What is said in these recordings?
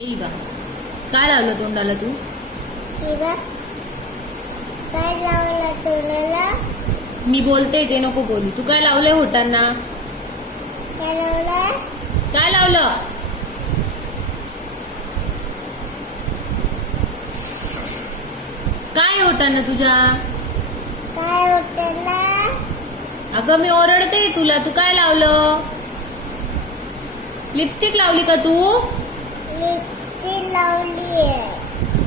इवा काय लावलं तोंडाला तू? इवा काय लावलं तोंडाला? मी बोलते ते नको बोलू. तू काय लावलंय होटांना? काय लावलं? काय लावलं? काय होटांना तुझ्या? काय होतं ना? अगं मी ओरडते तुला. तू काय लावलं? लिपस्टिक लावली का तू? लिपस्टिक लावलीये.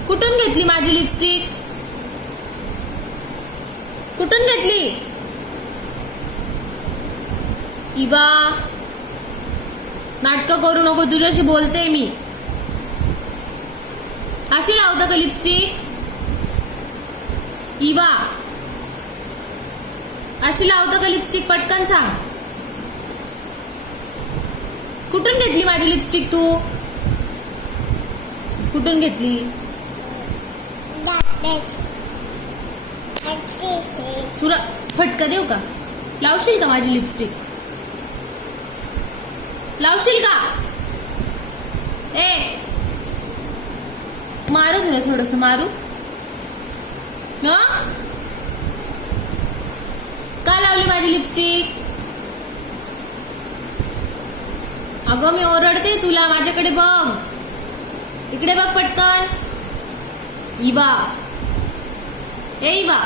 कुठून घेतली माझी लिपस्टिक? कुठून घेतली? इवा नाटकं करू नको. तुझ्याशी बोलते मी. अशी लावतं का लिपस्टिक? इवा अशी लावतं का लिपस्टिक? पटकन सांग. कुठून घेतली माझी लिपस्टिक तू? कुठून घेतली? तुला फटका देऊ का? लावशील का माझी लिपस्टिक? लावशील का? ए मारू तुला थोडस मारू. का लावली माझी लिपस्टिक? अगं मी ओरडते तुला. माझ्याकडे बघ. इकडे बघ पटकन. इवा ए इवा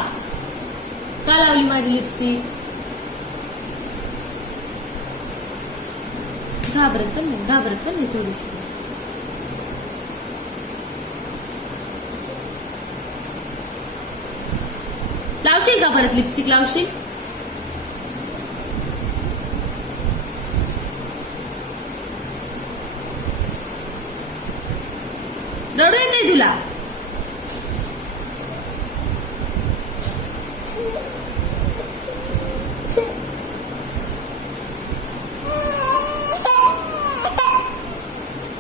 का लावली माझी लिपस्टिक? घाबरत पण नाही थोडीशी. लावशील का परत लिपस्टिक? लावशील? रडू येते तुला?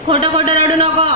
खोटं खोटं रडू नको.